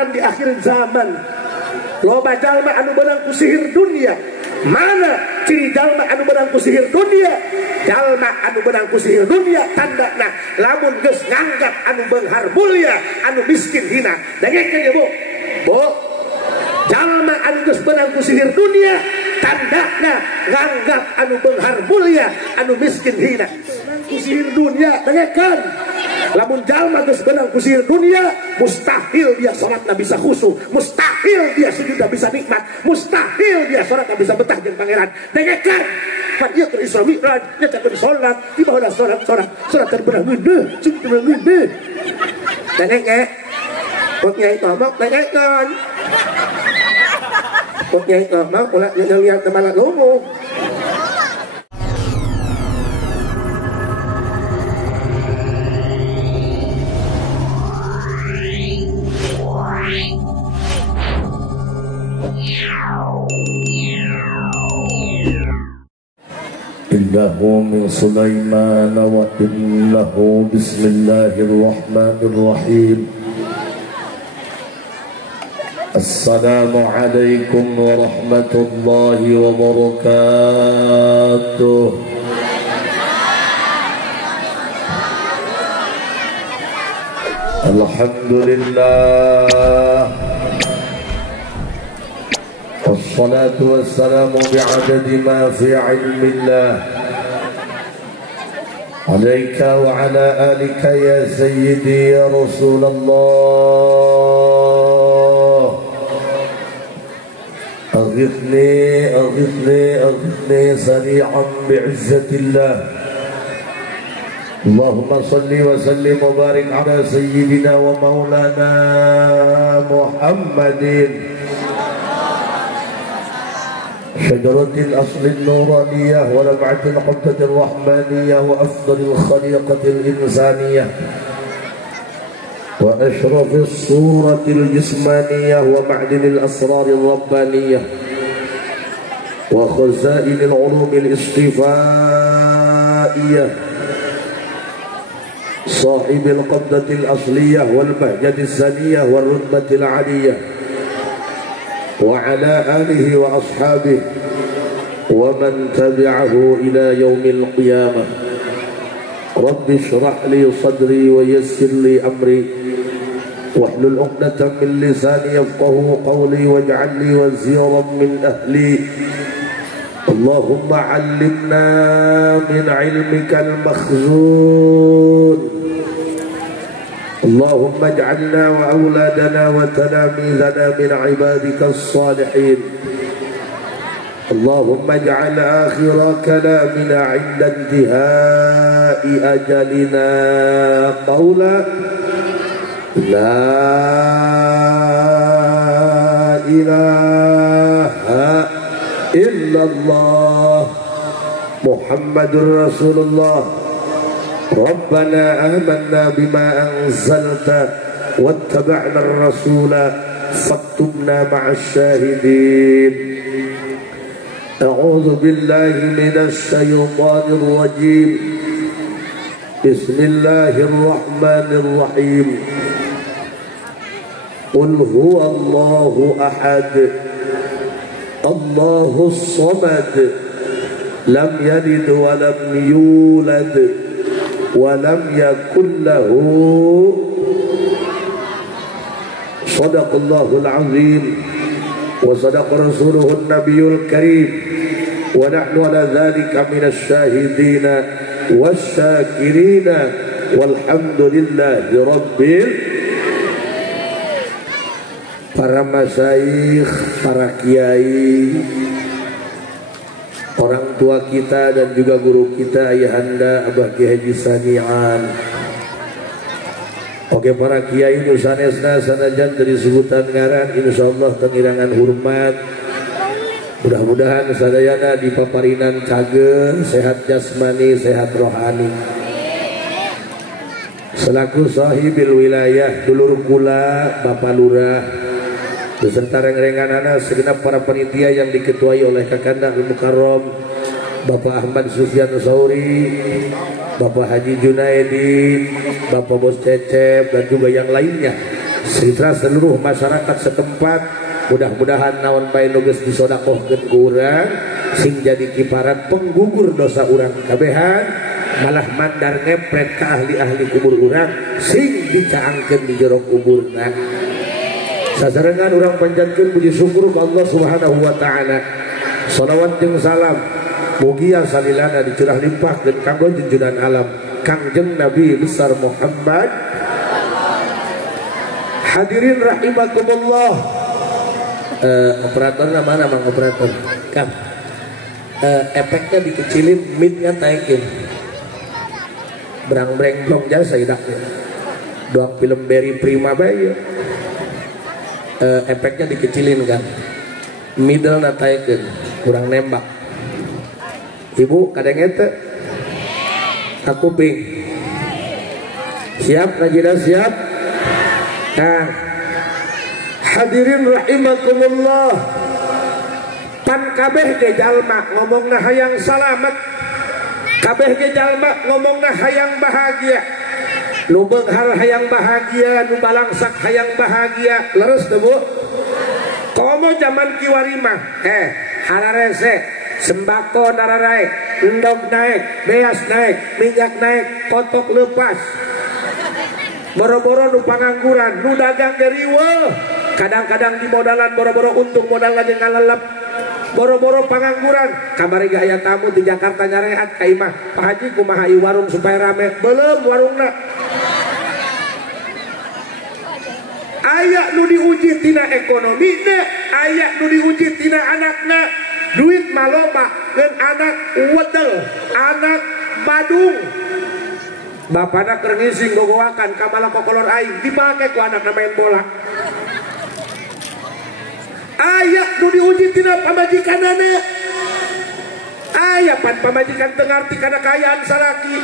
Kan di akhir zaman loba jalma anu beunang ku sihir dunia. Mana ciri jalma anu beunang ku sihir dunia? Jalma anu beunang ku sihir dunia tandana lamun geus nganggap anu beunghar mulia, anu miskin hina. Dengekeun ya, Bu. Bu. Jalma anu geus beunang ku sihir dunia tandana nganggap anu beunghar mulia, anu miskin hina. Ku sihir dunia, dengekeun. Lamun jalma geus beunang ku sihir dunia, mustahil dia salatna bisa khusyuk, mustahil dia sujudna bisa nikmat, mustahil dia salatna bisa betah jeung pangeran. Dengekeun, kan ieu keur Isra Mi'raj, nyacakeun salat, ibadah salat teh beunang ngeuneuh, sujud beunang ngeuneuh. Dengeke, pok nyai ngomong dengekeun. Pok nyai ngomong ulah lihat tempat lumuh. Innahu min Sulaiman wa innahu bismillahirrahmanirrahim. Assalamualaikum warahmatullahi wabarakatuh. Alhamdulillah. Wassalatu wassalamu bi'adadi ma fi ilmillah alaika wa ala alika ya sayyidi ya Rasulullah. Aghithni sari'an bi'izzatillah. Allahumma salli wa sallim wa barik ala sayyidina wa maulana Muhammadin شجرة الأصل النورانية ولمعة القبضة الرحمانية وأفضل الخليقة الإنسانية وأشرف الصورة الجسمانية ومعدن الأسرار الربانية وخزائن العلوم الاصطفائية صاحب القبضة الأصلية والبهجة السنية والرتبة العلية وعلى آله وأصحابه ومن تبعه إلى يوم القيامة. رب اشرح لي صدري ويسر لي أمري واحلل عقدة من لساني يفقه قولي واجعل لي وزيرا من أهلي. اللهم علمنا من علمك المخزون. اللهم اجعلنا وأولادنا وتلاميذنا من عبادك الصالحين. اللهم اجعل آخر كلامنا عند انتهاء أجلنا قولا لا إله إلا الله محمد رسول الله. ربنا آمنا بما أنزلت واتبعنا الرسول فاكتبنا مع الشاهدين. أعوذ بالله من الشيطان الرجيم. بسم الله الرحمن الرحيم. قل هو الله أحد الله الصمد لم يلد ولم يولد ولم يكن له. صدق الله العظيم وصدق رسوله النبي الكريم ونحن على ذلك من الشاهدين والشاكرين والحمد لله رب. Para masyayikh, para kiai, orang tua kita dan juga guru kita Ayahanda Abah Ki Haji Sanian. Oke, para kiai nu sanesna sanajan dari sebutan ngaran insyaallah tengirangan hormat. Mudah-mudahan sadayana di paparinan kagem sehat jasmani, sehat rohani. Selaku sahibil wilayah dulur kula Bapak Lurah beserta reng-renganana segenap para panitia yang diketuai oleh Kakanda Al-Mukarram Bapak Ahmad Sufyan Sauri, Bapak Haji Junaidi, Bapak Bos Cecep dan juga yang lainnya serta seluruh masyarakat setempat. Mudah-mudahan naon bae nu geus disodakohkeun ku urang sing jadi kiparat penggugur dosa urang kabehan, malah mandar ngepret ka ahli-ahli kubur urang sing dicaangkeun di jero kuburna. Sasarengan urang panjatkeun puji syukur ka Allah Subhanahu wa taala. Shalawat jeung salam mugia salilana dicurah limpahkeun kanggo junjungan alam Kangjeng Nabi besar Muhammad. Hadirin rahimakumullah. Operatornya mana mang operator? Kang. Efeknya dikecilin, midnya naikin. Berang-bereng blong jasa idaknya. Doang film Berry Prima bae. Efeknya dikecilin kan. Middle na taikin, kurang nembak. Ibu kadang eta. Aku ping. Siap Najida siap? Nah. Hadirin rahimakumullah. Pan kabeh ge jalma ngomongna hayang salamet. Kabeh ge jalma ngomongna hayang bahagia. Nu beunghar hayang bahagia, nu balangsak hayang bahagia. Leres teu Bu? Komo zaman kiwari mah hararese sembako nararaek, endog naik, beas naik, minyak naik, kotok lepas. Boro-boro nu pangangguran, nu dagang geriweuh. Kadang-kadang di modalan boro-boro untung modal lagi ngalalap. Boro-boro pangangguran. Kamari ge aya tamu di Jakarta nyareat ka imah. Pak Haji kumaha ieu warung supaya rame? Belum warungna. Aya nu diuji tina ekonomina, aya nu diuji tina anakna. Duit maloba ngeun anak wedel, anak badung. Bapana keur ngising gogowakan kamala kokolor aing dipake ku anakna main bola. Aya nu diuji tina pamajikanana. Aya pan pamajikan teu ngarti kana kaayaan salaki.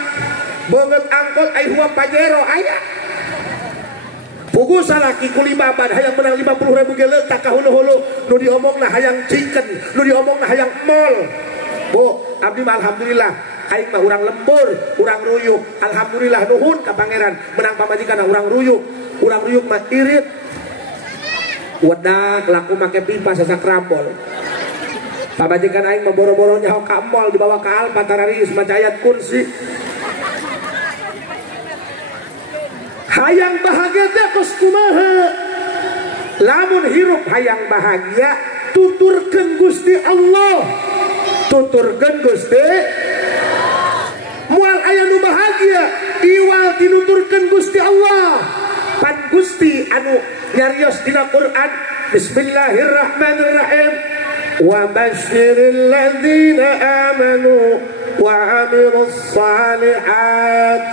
Beungeut angkot ai huam pajero aya. Pugu salaki kulibaban hayang menang 50.000 ge leutak ka hulu-hulu. Nu diomongna hayang chicken, nu diomongna hayang mall. Bu, abdi mah alhamdulillah aing mah urang lembur, urang ruyuk. Alhamdulillah nuhun ka pangeran menang pamajikanna urang ruyuk. Urang ruyuk mah irit. Wedak laku make pipa sasak rambol. Pamajikan aing mah boro-boro nyaho ka mall dibawa ka Alfa tarariis maca ayat kursi. Hayang bahagia teh kos kumaha? Lamun hirup hayang bahagia tuturkeun Gusti Allah. Tuturkeun Gusti. Moal aya nu bahagia iwal tinuturkeun Gusti Allah. Pan Gusti anu nyarios dina Quran. Bismillahirrahmanirrahim. Wa basyiril ladzina amanu wa 'amilus shalihat.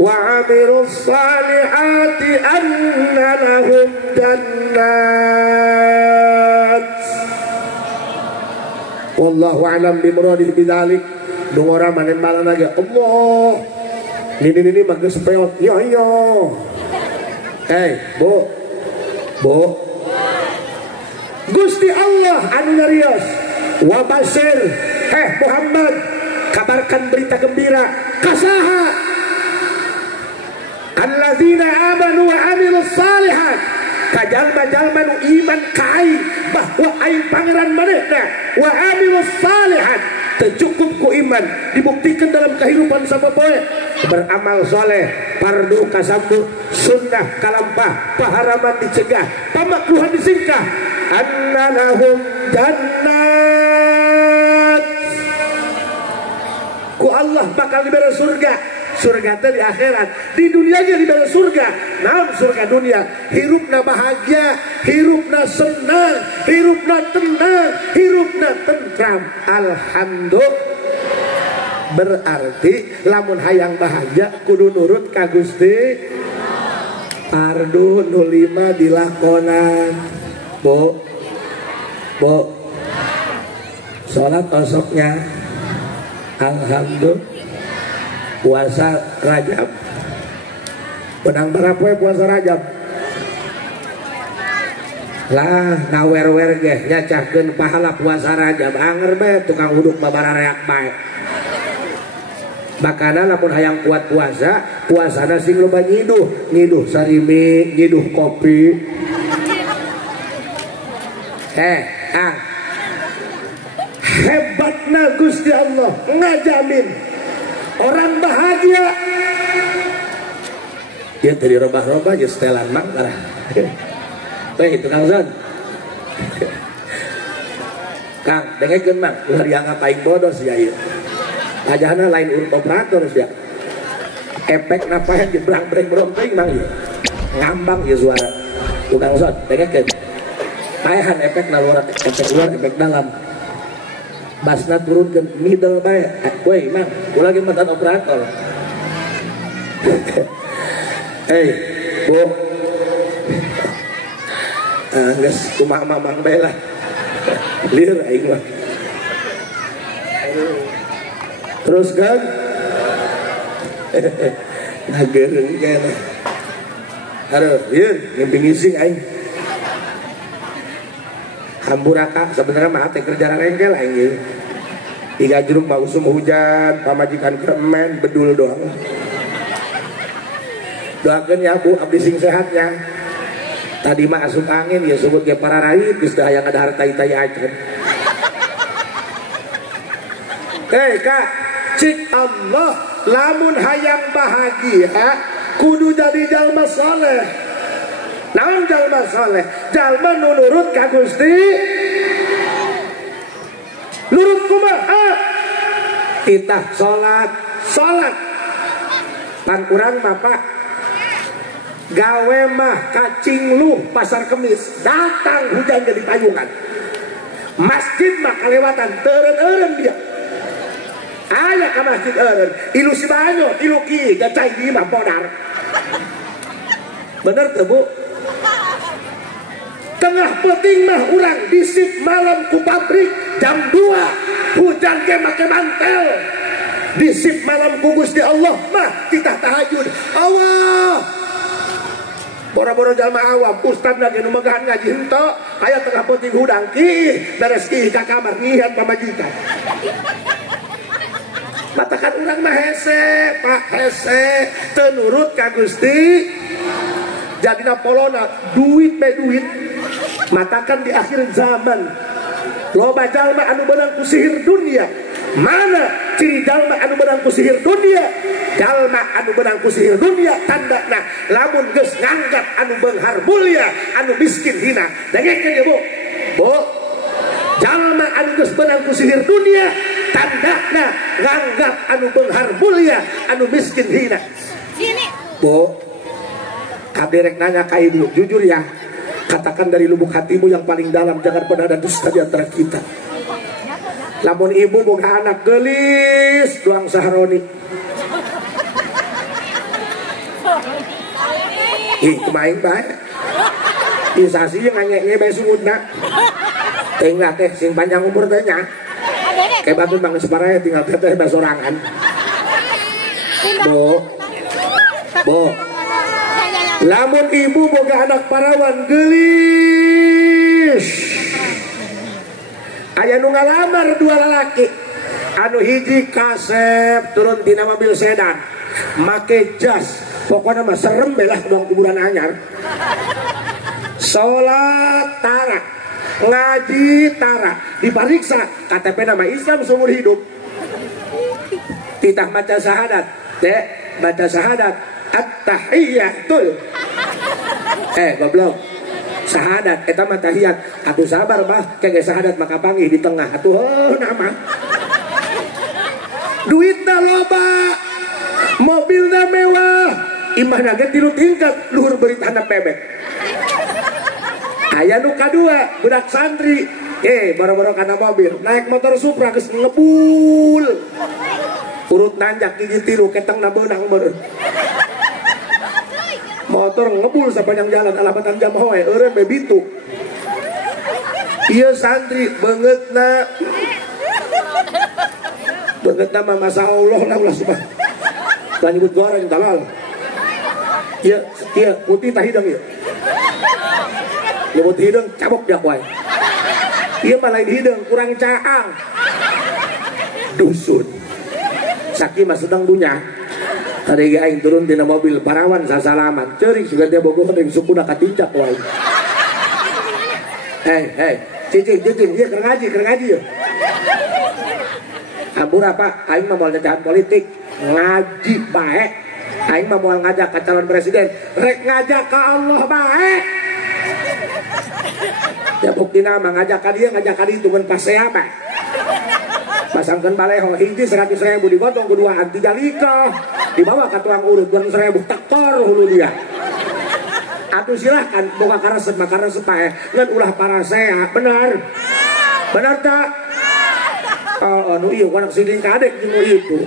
وعملوا الصالحات أن لهم جنات والله أعلم بمراده بذلك. Dungora manembalan lagi Allah ini mah geus peot yo. Bu Gusti Allah anu ngarios wa basyir Muhammad kabarkan berita gembira kasaha alladzina amanu wa amilus shalihat kajalma-jalma nu iman ka aing bahwa aing pangeran manehna wa amilus shalihat teu cukup ku iman dibuktikan dalam kehidupan sapopoe beramal soleh fardu kasabtu sunnah kalampah paharaman dicegah pamakruhan disingkah annalahum jannat ku Allah bakal diberi surga. Surga teh di akhirat, di dunia ge diberi surga. Naon surga dunia? Hirupna bahagia, hirupna senang, hirupna tenang, hirupna tentram. Alhamdulillah. Berarti lamun hayang bahagia kudu nurut ka Gusti. Fardu 05 dilakonan. Bu. Salat osoknya. Alhamdulillah. Puasa Rajab penang berapa puasa Rajab lah ngawer-wer ge nyacahkeun pahala puasa Rajab anger bae tukang huduk babarareak bae makanya lamun hayang kuat puasa, puasana sing loba nyiduh sarimi, nyiduh kopi. Hebatna Gusti Allah ngajamin orang bahagia. Dia dari robah-robah aja setelan mak parah. Itu Kang Zon. Kang, dengekeun mang, ulah dianggap aing bodoh sia ieu. Ajana lain urut operator sia. Efek napa yang jebrang-breng teuing mang ieu. Ngambang ieu suara. Tukang Zon, dengekeun. Paehan efek luar, efek dalam. Basna turun ke middle bae. Woi, mang, ulah ge mantan operator. Hei, Bu. Geus kumaha mamang bae lah. Lir aing mah. Terus kan? Nagereun kana. Aduh, ieu ngeumping ngising aing. Hamburaka sebenarnya mah teh kerja rengkel aing ieu. Iga jeruk mah usum hujan, pamajikan kremen, bedul doang. Doakeun ya Bu, abdi sing sehatnya. Tadi mah asup angin ya sebut ge para raid geus teu hayang ada harta itai acan. Hei Kak, cik Allah lamun hayang bahagia kudu jadi jalma saleh. Naon jalma saleh? Jalma nu nurut ka Gusti. Nurut kumaha? Kita salat pan urang mah Pak gawe mah kacing luh pasar Kemis, datang hujan jadi payungan. Masjid mah kalewatan teureun-eureun dia. Aya ka masjid eureun, ilu si banyo, ilu kieu gacai di mah bodar. Bener teu Bu? Tengah penting mah urang disip malam ku pabrik jam 2 hujan ge make mantel. Disip malam ku Gusti Allah mah kita tahajud. Allah boro-boro jalma awam, ustad lagi nu megahan ngaji henteu, aya tengah penting hudang ki, beres ki ka kamar ngihan pamajikan. Matakan urang mah hese, Pak, hese, teu nurut ka Gusti. Jadina polona duit be duit. Matakan di akhir zaman loba jalma anu beunang ku sihir dunia. Mana ciri jalma anu beunang ku sihir dunia? Jalma anu beunang ku sihir dunia tandana lamun geus nganggap anu beunghar mulia, anu miskin hina. Dengekeun ya Bu. Bu. Jalma anu geus beunang ku sihir dunia tandana nganggap anu beunghar mulia, anu miskin hina. Sini. Bu. Abdi rek nanya ka Ibu, jujur ya. Katakan dari lubuk hatimu yang paling dalam, jangan pernah ada dusta di antara kita. Lamun ibu boga anak gelis doang saharoni. Ih, kumaing bae. Isasi yang nganyek bae sungudna. Tengah teh sing panjang umur teh nya. Kayak batu bang separaya tinggal teh basorangan. Bu. Lamun ibu boga anak parawan gelis. Aya nu ngalamar dua lalaki. Anu hiji kasep turun tina mobil sedan, make jas, pokoknya mah serem belah doang kuburan anyar. Salat tara, ngaji tara, dipariksa KTP nama Islam seumur hidup. Titah baca syahadat, dek baca syahadat at-tahiyatul. Goblok. Syahadat eta mah tahiyat. Atuh sabar bah, kege syahadat maka panggih di tengah. Atuh nama. Duitna loba. Mobilna mewah. Imahna ge 3 tingkat, luhur beurit handap bebek. Aya nu kadua, budak santri. Boro-boro kana mobil, naik motor Supra geus ngebul. Urut nanjak gigi 3 ketengna beunang beunang. Motor ngebul sepanjang jalan alabatan jam hoe eureun bebitu. Ieu santri beungeutna mah masa Allah lah ulah subhan. Tah nyebut goreng talal. Ieu putih tah hideung ieu. Nyebut hideung cabok jak wae. Ieu mah lain hideung kurang caang. Dusun. Saki mah sedang punya. Tadi aing turun tina mobil parawan sasalaman. Ceurik sugan dia bogoh deung sukuna katincak wae. Cicing, dia keur ngaji ya. Ampun apa? Aing mah moal nyacahan politik, ngaji bae. Aing mah moal ngajak ka calon presiden, rek ngajak ka Allah bae. Ya buktina mah ngajak ka dieu teu ngan pasea bae. Pasangkeun baleho hiji 100.000 digotong kuduaan 3 likah. Dibawa ka tukang urut 200.000 tektor hulu dia. Atuh silahkan boga karesep bae ngan ulah parasea, bener tak? Nu ieu anak siding kadek jeung itu.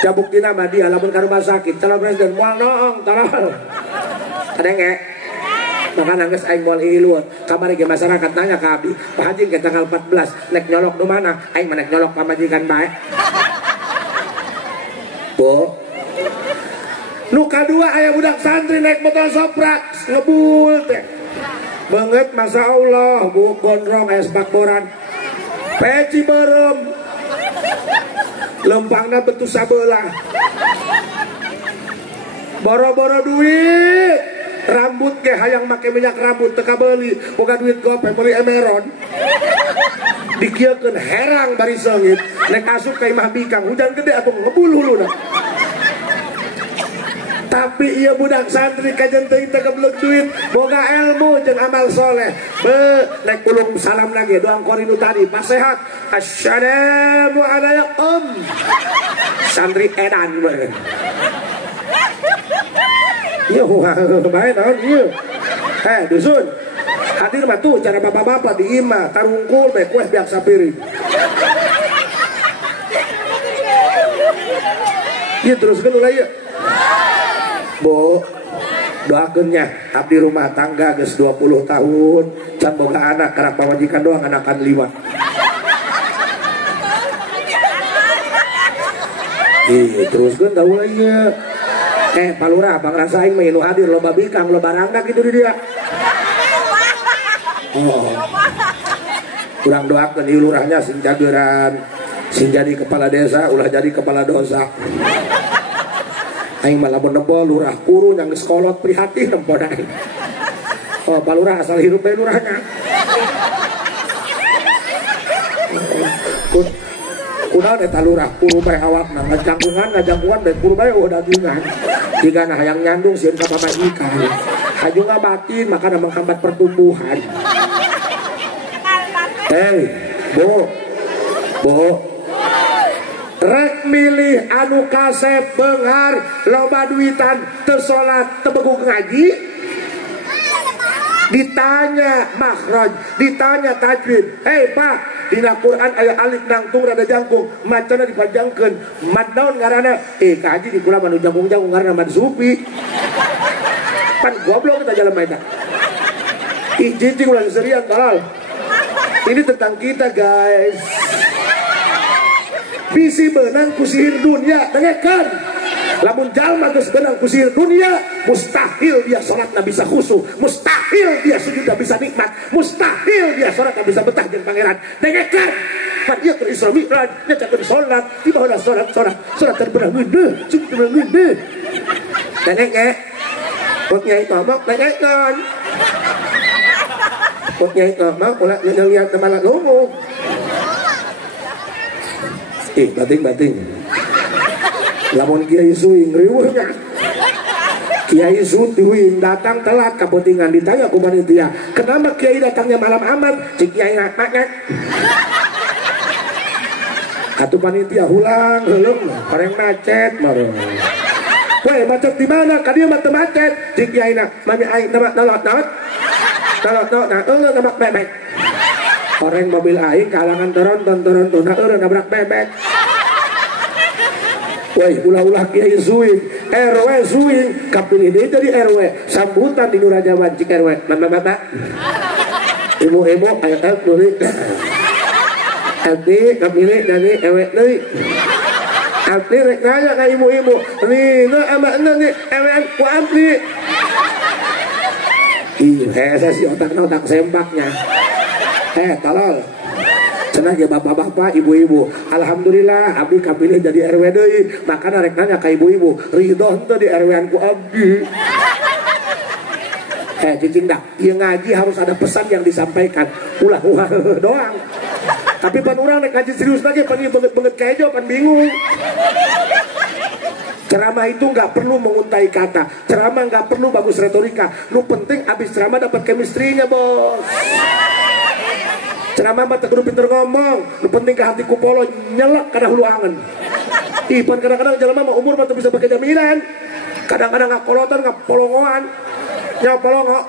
Ya buktina mah dia lamun ka rumah sakit calon presiden moal noong tolol. Kadenge maka nangis aing moal iluan kamari ge masyarakat nanya ka abdi Pak Haji ke tanggal 14 nek nyolok nu mana aing mah nek nyolok pamajikan bae. Bu nu kadua aya budak santri naik motor Supra ngebul teh banget masya Allah bu gondrong aya spakboran peci berem lempangna bentuk sabelah boro-boro duit rambut ke hayang make minyak rambut teka beli boga duit gope beli emeron dikieukeun herang bari seungit nek asup ka imah bikang hujan gede atuh ngebul huluna. Tapi iya budak santri kajen teuing teh geblek duit boga ilmu jeung amal soleh nek ulung salam lagi doang korinu tadi pas sehat assalamu alaikum santri edan bener iya bae naon ieu dusun hadir mah tuh cara bapak-bapak di imah tarungkul bae kueh biak sapiring ieu teruskeun ulah ieu Bu, doakeunnya abdi rumah tangga geus 20 tahun can boga anak karak pamajikan doang anakan 5. Teruskeun da ulah ieu. Pak Lurah Bang Rasa aing mah nu hadir loba bikang loba rangga kitu di dia. Kurang doakeun ieu lurahnya sing jageran, sing jadi kepala desa ulah jadi kepala dosa. Aing malah menebo lurah kuru yang sekolot prihatin nempo aing. Pak Lurah asal hirup bae lurahnya. Kunaon eta lurah kuru bae awakna ngajangkungan bae kuru bae dagingan. Jigana hayang nyandung sieun ka pamajikan. Hajunga batin makana menghambat pertumbuhan. Bu rek milih anu kasep beungar loba duitan teu salat teu begung ngaji ditanya makhraj ditanya tajwid Pak dina Quran aya alif nangtung rada jangkung macana dipanjangkeun mad naon ngaranna kaji di kula manu jangkung-jangkung ngaranna mad supi pan goblok kita jalan main ijiji ulah serian talal ini tentang kita guys bisi benang ku sihir dunia dengekan lamun jalma geus benang ku sihir dunia mustahil dia salatna bisa khusyuk mustahil dia sujudna bisa nikmat mustahil dia salatna bisa betah jeung pangeran dengekan pan ieu keur Isra Mi'raj nyacakeun salat di bawah salat terbenang geudeuh sujud terbenang geudeuh dengeke pot nyai tomok dengekan pot nyai tomok ulah ngeliat teman ngomong bating lamun Kiai Suing riweuhnya Kiai Suing datang telat kapentingan ditanya ku panitia kenapa Kiai datangnya malam amat cik Kiai ngakak atuh panitia hulang heuleuh bareng macet marung weh macet di mana ka dieu mah teu macet cik Kiai na mami aing nalot nabrak bebek orang mobil aing kalangan toronton nabrak bebek. Wah ulah Kiai Suing RW Suing kapilih dia jadi RW sambutan di Nurajawan cik RW bapak ibu ayo dulu abdi kapilih dari RW deui abdi rek nanya ka ibu-ibu rino amakna nih RW ku abdi hese si otak sembaknya tolol cenah ge bapak-bapak ibu-ibu alhamdulillah abdi kapilih jadi RW deui makana rek nanya ka ibu-ibu ridho henteu di RW-an ku abdi. Cicing dah, ieu ngaji harus ada pesan yang disampaikan ulah doang. Tapi pan urang nek ngaji serius lagi pan banget kaejo pan bingung. Ceramah itu nggak perlu menguntai kata, ceramah nggak perlu bagus retorika, lu penting abis ceramah dapat chemistry-nya bos. Ceramah mah kudu pinter ngomong, lu penting ke hati kupolo nyelak kada hulu angen. Pan kadang-kadang jelema mah umur mah tuh bisa pakai jaminan, kadang-kadang nggak kolotan nggak polongoan, nya polongo,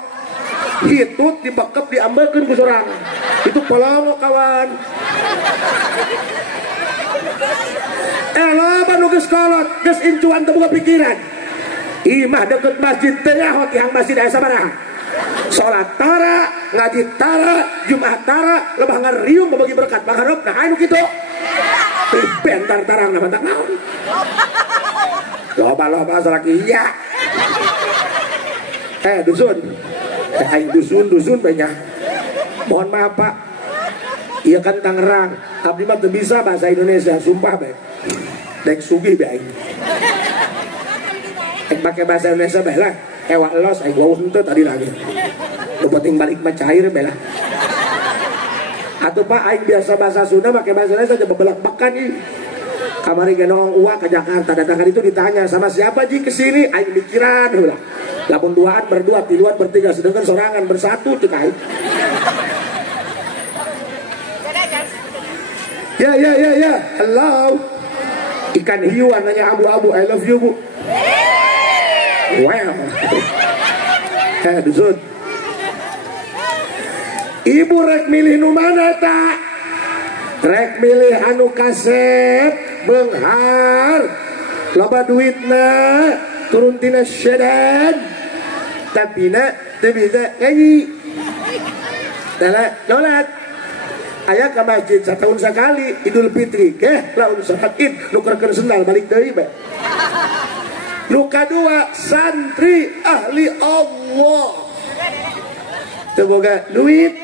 hitut dibekep diambilkan ku sorangan, itu polongo kawan. Loba nu geus kolot, geus incuan teu boga pikiran. Imah deket masjid teh nyaho yang masjid aya sabaraha? Salat tara, ngaji tara, Jumat tara, lebah ngariung babagi berkat mangharep nah anu kitu. Bentar tarang na mantak naon. Loba-loba salaki iya. Dusun. Aing dusun banyak. Mohon maaf Pak. Iya kan Tangerang, abdi mah teu bisa bahasa Indonesia, sumpah bae. Dek sugih bae aing. Pakai bahasa Indonesia bae lah. Ewa los aing wawuh henteu tadi lagi. Nu penting balik mah cair bae lah. Atuh Pak aing biasa bahasa Sunda pakai bahasa Indonesia aja bebelak-bekan ieu. Kamari genong uang ke Jakarta datang itu ditanya sama siapa ji kesini aing mikiran heula. Lamun duaan berdua, tiluan bertiga sedangkan sorangan bersatu cek aing. Ya. Hello. Ikan hiu warnanya abu-abu. I love you, Bu. Wow. Dusun. Ibu rek milih nu mana tak? Rek milih anu kaset beunghar. Loba duitna turun tina sedan. Tapi na teu bisa nyanyi. Dolat. Aya ke masjid setahun sekali Idul Fitri laun salat Id nukerkeun sendal balik deui bae. Nu kadua santri ahli Allah teu boga duit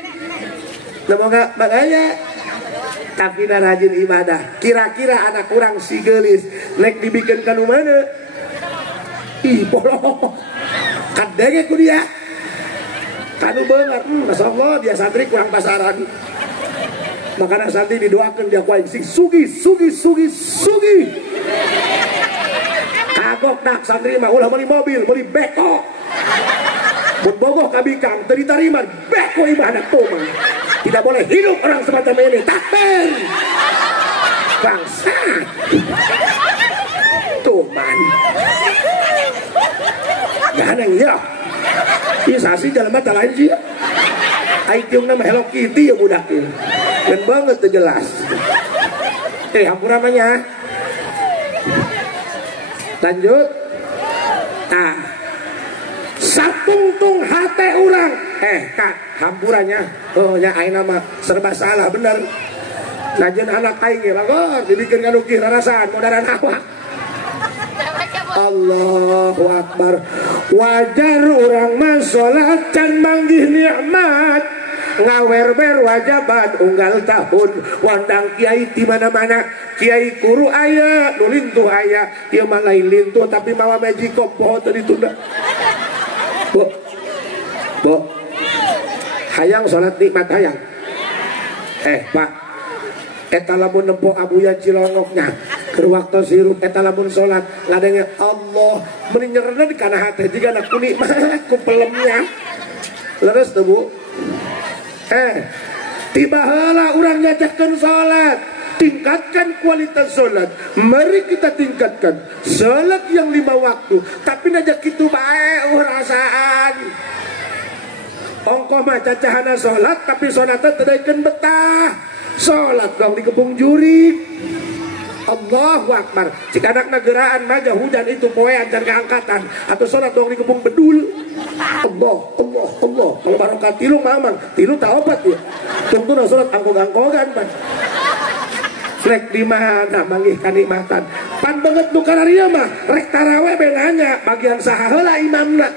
teu boga bagaya tapi na rajin ibadah. Kira-kira anak urang si geulis nek dibikeun ka nu mana? Bolong kadenge ku dia kanu beungar masyaallah dia santri kurang pasaran. Makanya santri didoakan dia kuaing sing sugi. Kagok nak santri mah ulah beli mobil, beli beko. Mun bogoh ka bikang teu ditarima beko ibadah toma. Tidak boleh hidup orang semacam ini. Takbir. Bangsa. Tuman. Ganang ya. Ieu sasi jalema teh lain sih. Aing nama Hello Kitty ya budak ieu. Dan banget tuh jelas. Hampura namanya. Lanjut. Nah. Sapungtung hate urang. Kak, hampurannya. Oh, nya ayeuna mah serba salah bener. Lajeun anak aing ge bagor dibikeun kanu kieu rarasan modaran awak. Allahu Akbar. Wajar urang mah salat can manggih nikmat. Ngawer-wer wajaban unggal tahun wandang kiai di mana-mana kiai guru aya nu lintuh aya ieu mah lain lintuh tapi mawa magicom poho teu ditunda. Bu hayang salat nikmat hayang Pak eta lamun nempo abuya cilongoknya keur waktu sirup eta lamun salat ladenge Allah meni nyerna di kana hate jiga na kunikmat ku pelemnya leres teu Bu. Tiba heula urang nyajakeun salat, tingkatkan kualitas salat. Mari kita tingkatkan salat yang 5 waktu, tapi najak kitu bae rasaan. Ongkoh mah cacahana salat tapi salatna teu daekeun betah. Salat dong di kepung jurig. Allahu Akbar. Cik anak negeraan naga hujan itu poean dan keangkatan atau salat dong di kepung bedul. Allah. Kalau barokah tilu mamang, tilu tak obat ya. Tunggu na salat angkog-angkogan pan. Rek di mana manggih kanikmatan. Pan banget nu kararieu mah rek tarawih be nanya bagian saha heula imamna.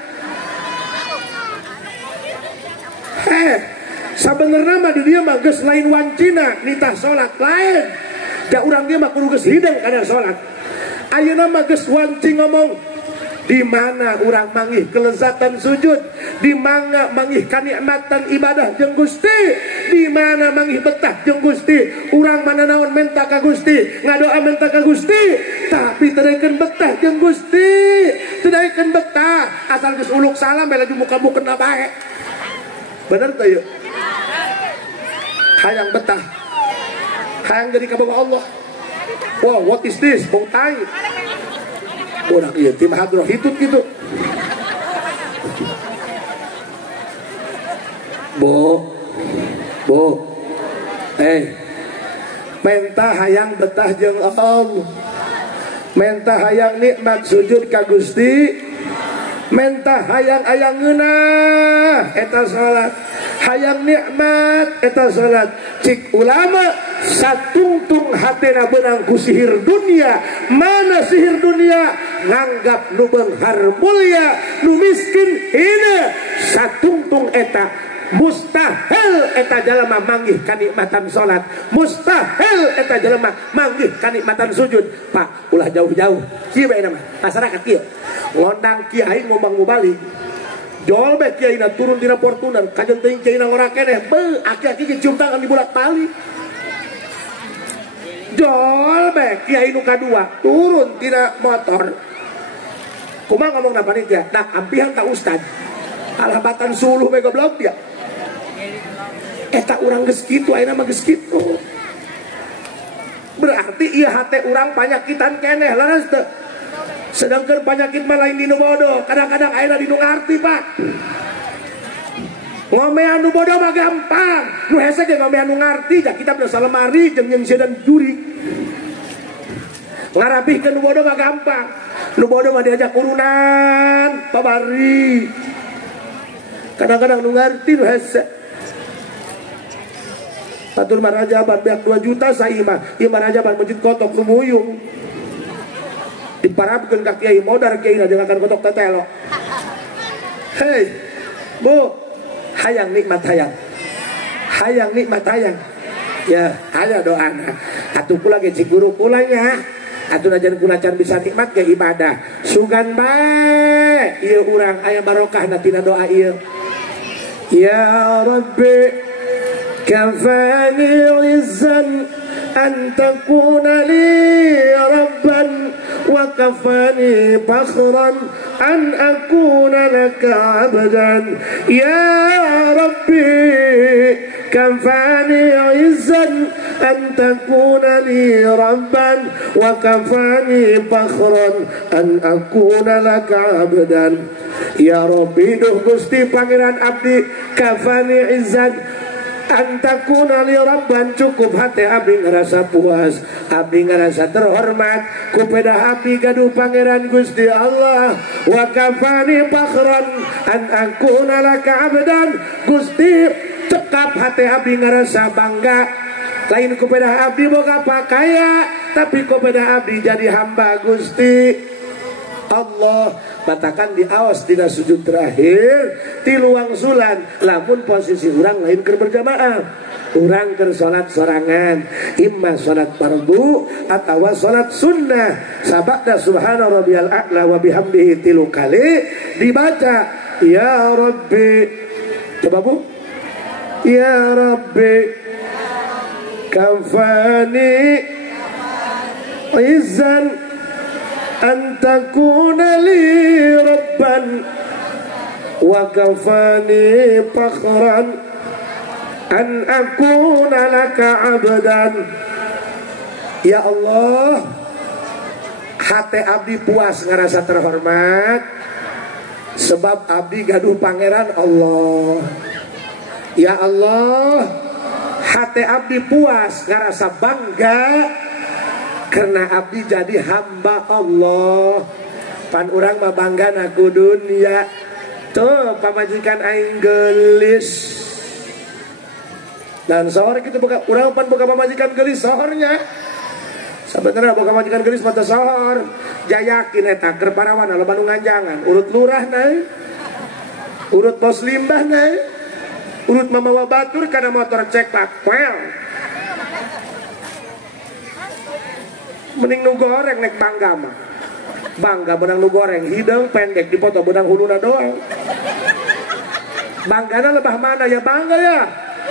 Sabenerna mah di dia mah geus lain wancina nitah salat lain. Da urang dia mah kudu geus hideng kana salat. Ayeuna mah geus wanci ngomong di mana urang mangih kelezatan sujud, di mana mangih kanikmatan ibadah jeung Gusti, di mana mangih betah jeung Gusti. Urang mana naon menta ka Gusti, ngadoa menta ka Gusti, tapi teu daekeun betah jeung Gusti, teu daekeun betah, asal geus uluk salam bela di muka-mukena bae. Bener teu yeuh? Hayang betah, hayang jadi kaboga Allah. Wow, what is this? Bong tai. Orang iya tim hadroh hitut gitu. Bo, menta hayang betah jeung Allah, menta hayang nikmat sujud ka Gusti, menta hayang ayangeunah eta salat, hayang nikmat eta salat. Cik ulama satungtung hatena benang ku sihir dunia. Mana sihir dunia? Nganggap nu beunghar mulia, nu miskin hina. Satungtung eta mustahil eta jalema manggih kanikmatan salat, mustahil eta jalema manggih kanikmatan sujud. Pak, ulah jauh-jauh kieu bae mah masyarakat kieu ngondang kiai ngomong mubalik jol be kiai na turun dina Fortuner kajen teuing kiai na ngora keneh beuh aki-aki cium tangan di bolak-balik. Jol be kiai nu kadua turun tina motor kumaha ngomongna panitia dak ampihan ka ustad alhabatan suluh be goblok dia. Eta urang geus kitu ayeuna mah geus kitu. Berarti ieu hate urang panyakitan keneh laras teu. Sedangkan penyakit mah lain di nu bodoh. Kadang-kadang ayeuna di nu ngarti, Pak. Ngomean nu bodoh mah gampang. Nu hese ge ngomean nu ngarti, ja kitab da salemari jeung jeung dan juri. Ngarabihkeun nu bodoh mah gampang. Nu bodoh mah diajak urunan, pabari. Kadang-kadang nu ngarti nu hese. Batur marajaban beak 2 juta saimah. Ieu marajaban masjid kotok nu muyung. Diparabkeun ka kiai modar kiai na jeung akan kotok tetelo. Hei, Bu, hayang nikmat hayang. Hayang nikmat hayang. Ya, aya doana. Atuh kula ge cik guru kula nya. Atuh najan kula can bisa nikmat ge ibadah. Sugan bae ieu urang aya barokahna tina doa ieu. Ya Rabbi كفاني عزا أن تكون لي ربا وكفاني فخرا أن أكون لك عبدا يا ربي كفاني عزا أن تكون لي ربا وكفاني فخرا أن أكون لك عبدا يا ربي duh Gusti Pangeran abdi kafani izzan antakuna li rabban cukup hati abdi ngerasa puas, abdi ngerasa terhormat kupeda abdi gaduh pangeran Gusti Allah wa kafani fakhran an akuna laka abdan Gusti cekap hati abdi ngerasa bangga lain kupeda abdi boga pakaya tapi kupeda abdi jadi hamba Gusti Allah. Batakan di awas dina sujud terakhir ti luang sulan lamun posisi urang lain keur berjamaah urang keur salat sorangan imma salat fardu atawa salat sunnah sabada subhana rabbiyal a'la wa bihamdihi 3 kali dibaca ya rabbi coba Bu ya rabbi kafani izzan antakuna li rabban wa kafani fakhran an akuna laka abdan ya Allah hati abdi puas ngerasa terhormat sebab abdi gaduh pangeran Allah ya Allah hati abdi puas ngerasa bangga karena abdi jadi hamba Allah pan urang mah bangga naku dunia tuh pamajikan aing gelis dan sohor gitu buka urang pan buka pamajikan gelis sohornya sebenarnya buka pamajikan gelis mata sohor jayakin eta keur parawana loba nu nganjangan urut lurah nae urut pos limbah nae urut mamawa batur karena motor cek pakwel. Mending nu goreng nek bangga mah. Bangga benang nu goreng, hidung pendek dipoto benang huluna doang. Banggana lebah mana ya bangga ya.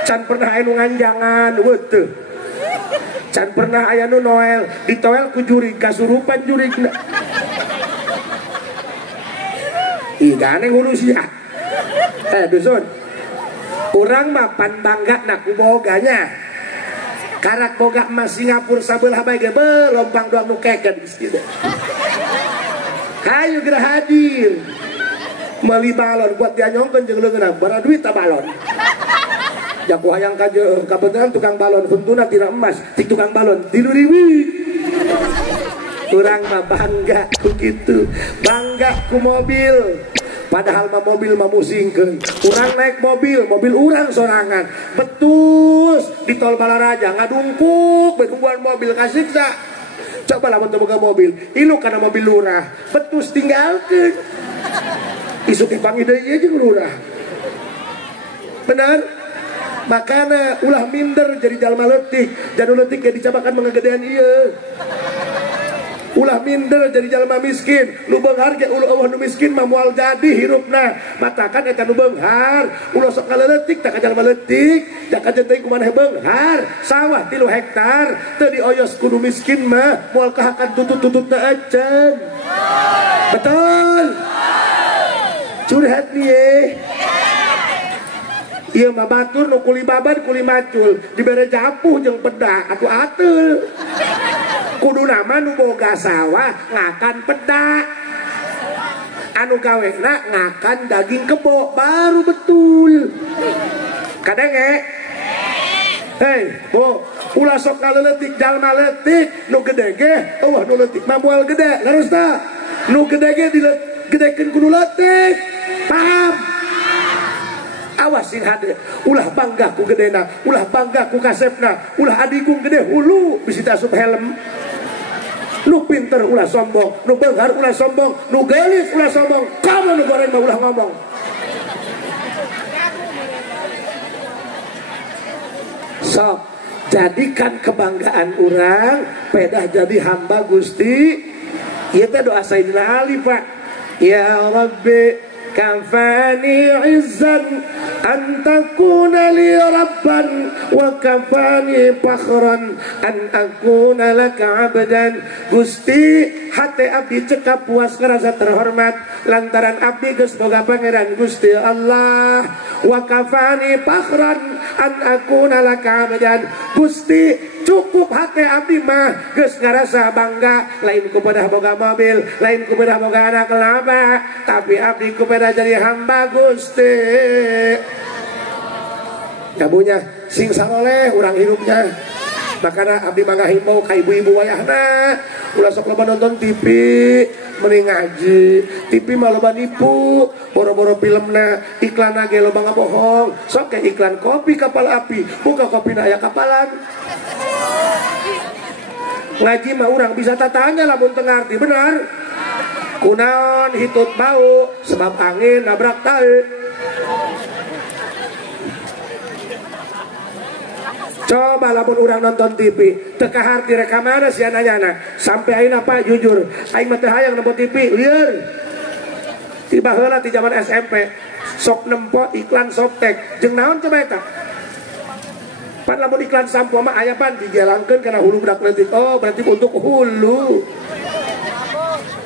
Can pernah aya nu nganjangan, weuh. Can pernah aya nu Noel, ditoel ku jurig kasurupan jurigna. Ih ganeng hulu sia. Dusun. Urang mah pan bangga na ku boganya. Karak boga emas Singapura sabelah bae ge lompang doang nu keken geus kieu. Hayu geura hadir. Meuli balon buat dianyongkeun jeung leungeunna, bara duit ta balon. Jaku hayang kabeneran tukang balon huntuna tina emas, tik tukang balon tilu ribu. Urang mah bangga ku kitu. Bangga ku mobil. Padahal mah mobil mah musingkeun. Urang naik mobil urang sorangan. Betus di tol Balaraja ngadungkuk betungguan mobil kasiksa. Coba lamun teu boga mobil, ilu kana mobil lurah, betus tinggalkeun. Isuk dipanggil deui ieu jeung lurah. Benar? Makana ulah minder jadi jalma leutik, janu leutik ge dicabakan mengegedean ieu. Ulah minder jadi jalma miskin, nu beunghar ge ulah nu miskin mah moal jadi hirupna. Matakan eta nu beunghar, ulah sok kaleutik tak ka jalma leutik, da ka teh kumaha beunghar, sawah 3 hektar, teu dioyos kudu miskin mah moal kahakan tutut-tututna acan. Betul? Curhat nih. Ieu mah batur nu kuli baban kuli macul, dibere japuh jeung pedak atuh ateul. Kudu nama nu boga sawah ngakan pedak, anu gawena ngakan daging kebo baru betul. Kadenge hei bo ulah sok kaleutik jalma leutik nu gede ge eueuh nu leutik mah moal gede larus tah nu gede ge digedekeun ku nu leutik. Paham? Awas sing hade ulah bangga ku gedena, ulah bangga ku kasepna, ulah adigung gede hulu bisi tasup helm. Nu pinter ulah sombong, nu beunghar ulah sombong, nu gelis ulah sombong, kamu nu goreng mah ulah ngomong. So, jadikan kebanggaan orang pedah jadi hamba Gusti. Ieu teh doa Sayyidina Ali, Pak. Ya Rabbi kafani izzan an takuna li rabban wa kafani fakhran an akuna laka abdan. Gusti hate abdi cekap puas ngerasa terhormat lantaran abdi geus boga pangeran Gusti Allah. Wa kafani fakhran an akuna laka abdan. Gusti cukup hate abdi mah geus ngarasa bangga lain kepada boga mobil, lain kepada boga anak laba, tapi abdi kepada jadi hamba Gusti. Kabunya sing saloleh urang hirupnya. Makana abdi mangga himbau ka ibu-ibu wayahna ulah sok loba nonton TV mending ngaji. TV mah loba nipu, boro-boro filmna iklanna ge loba ngabohong. Sok ke iklan kopi kapal api, buka kopina aya kapalan. Ngaji mah urang bisa tatanya lamun teu ngarti benar. Kunaon hitut bau sebab angin nabrak tae. Coba lamun urang nonton TV teu kaharti rekamana sia nanyana sampai ayeuna Pak jujur aing mah teu hayang nonton TV lieur. Tiba heula ti zaman SMP sok nempo iklan Softtek jeung naon coba eta? Pan lamun iklan sampo mah aya pan digelangkeun kana hulu budak leutik. Oh berarti untuk hulu.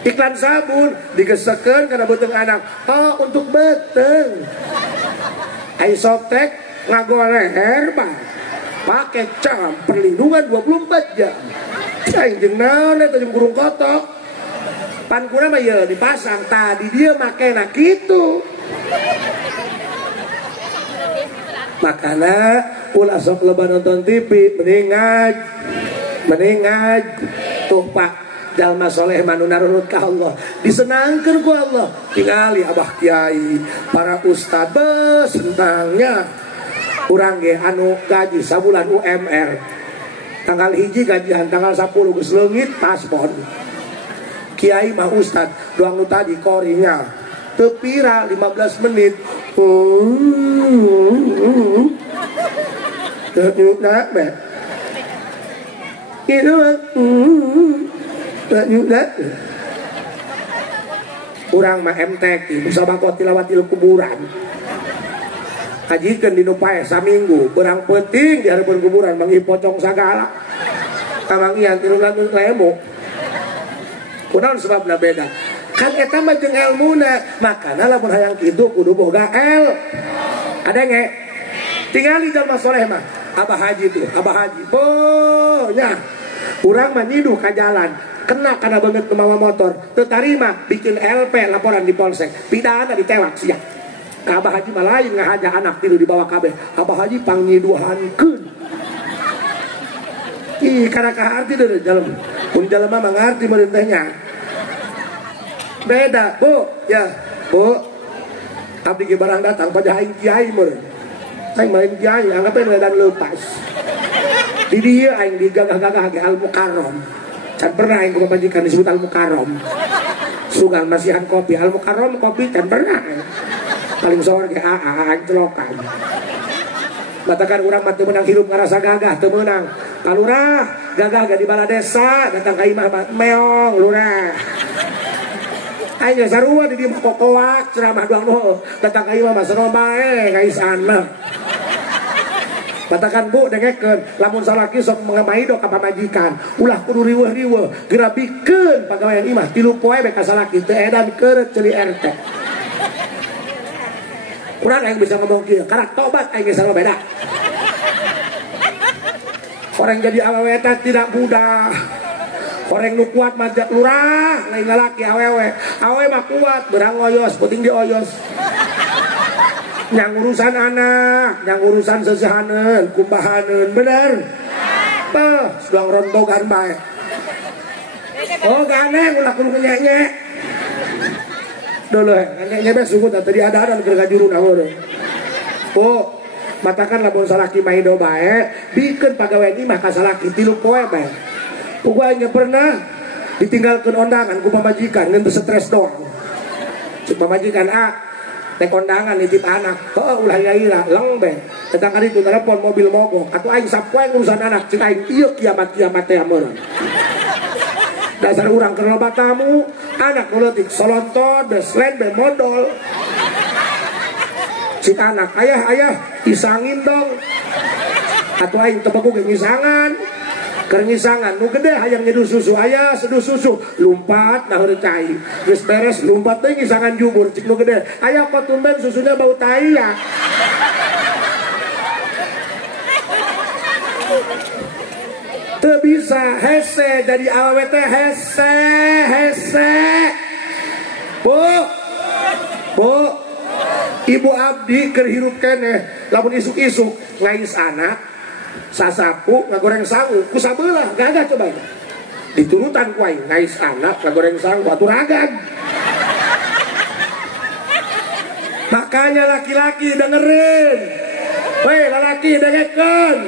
Iklan sabun digesekeun kana beuteung anak. Oh untuk beuteung. Ai Softtek ngagoleher bah. Pakai cam perlindungan 24 jam. Aing jeung naon eta jeung burung kotok. Pankuna mah ye dipasang tadi dia makena kitu. Makana ulah sok loba nonton TV mending ngaji. Tuh Pak jalma soleh manu narurut ka Allah disenangkeun ku Allah. Tingali abah kiai para ustad senangnya. Urang ge anu gaji sabulan UMR tanggal 1 gajian tanggal 10 geus leungit paspor. Kiai mah ustad doang nu tadi koringnya teu pira 15 menit Nyudak be. Itu nyudak. Urang mah MTQ bisa bakot tilawat di kuburan. Kajikeun dinu pae saminggu, berang penting di hareupeun kuburan Mang Ipocong sagala. Ka Mang Ian tilu lemo. Kunaon sebabna beda? Kan eta mah jeung elmuna, makana lamun hayang kitu kudu boga el. Ada nge? Tingali jalma soleh mah. Abah Haji tuh, Abah Haji. Bonya. Urang mah nyiduh ka jalan. Kena karena banget kemawa motor. Tertarima bikin LP laporan di polsek. Pidana ditewak sia. Ka Abah Haji mah lain ngahaja anak tilu di bawah kabeh. Abah Haji pangniduhankeun. Ih karena kaharti deh dalam. Mun jalma mah ngarti merintahnya. Beda, Bu. Ya, Bu. Abdi ge barang datang pada aing kiai meureun. Aing main kiai anggapan dan lepas. Di dieu aing digagah-gagah ge Al Mukarrom. Can pernah aing ku majikan disebut Al Mukarrom. Sugan masihan kopi Al Mukarrom kopi can pernah. Paling sore ge aing celokan. Batakan urang mah teu meunang hirup ngarasa gagah teu meunang. Kalurah gagah ge di bala desa datang ka imah meong lurah. Aing sarua di dieu kokoak ceramah doang no. Datang ka imah mah seroba bae kaisan mah. Batakan Bu dengekeun lamun salaki sok mangmaido ka pamajikan ulah kudu riweuh-riweuh geura bikeun pagawean imah 3 poe be ka salaki teu edan keureut ceuli RT. Urang aing bisa ngomong kieu karena tobat aing geus beda. Orang jadi awewe tidak mudah. Orang nu kuat majak lurah lain lalaki awewe. Awewe mah kuat berang oyos penting dioyos. Yang urusan anak, yang urusan sesehaneun, kumbahaneun bener. Tah, suang rontogan bae. Oh, ganeng ulah kudu nyek-nyek. Deuh, nyek-nyek bae sungguh tadi ada-ada keur kajuruna urang. Oh, matakan lamun salaki maido bae, bikeun pagawean imah ka salaki 3 poe bae. Uga aing pernah ditinggalkeun ondangan ku pamajikan ngeun stres doang. Cuk pamajikan teh kondangan nitip anak. Heuh ulah yaira leng be. Tetang ari itu telepon mobil mogok. Atuh aing sapoe urusan anak cik aing ieu kiamat-kiamat teh meureun. Dasar urang keur loba tamu, anak leutik solonton, beslen be modal. Cik anak, ayah, isangin dong. Atuh aing teu bagu ge ngisangan. Keur ngisangan nu gede hayang nyeduh susu aya seduh susu lumpat nah heureun cai geus beres lumpat teh ngisangan jubur cik nu gede aya kok tumben susunya bau tai ya teu bisa hese jadi awewe teh hese Bu ibu abdi keur hirup keneh lamun isuk-isuk ngais anak sasapu ngagoreng sangu ku sabelah gagah coba diturutan ku aing ngais anak ngagoreng sangu atuh ragag. Makanya laki-laki dengerin, weh lalaki dengekeun,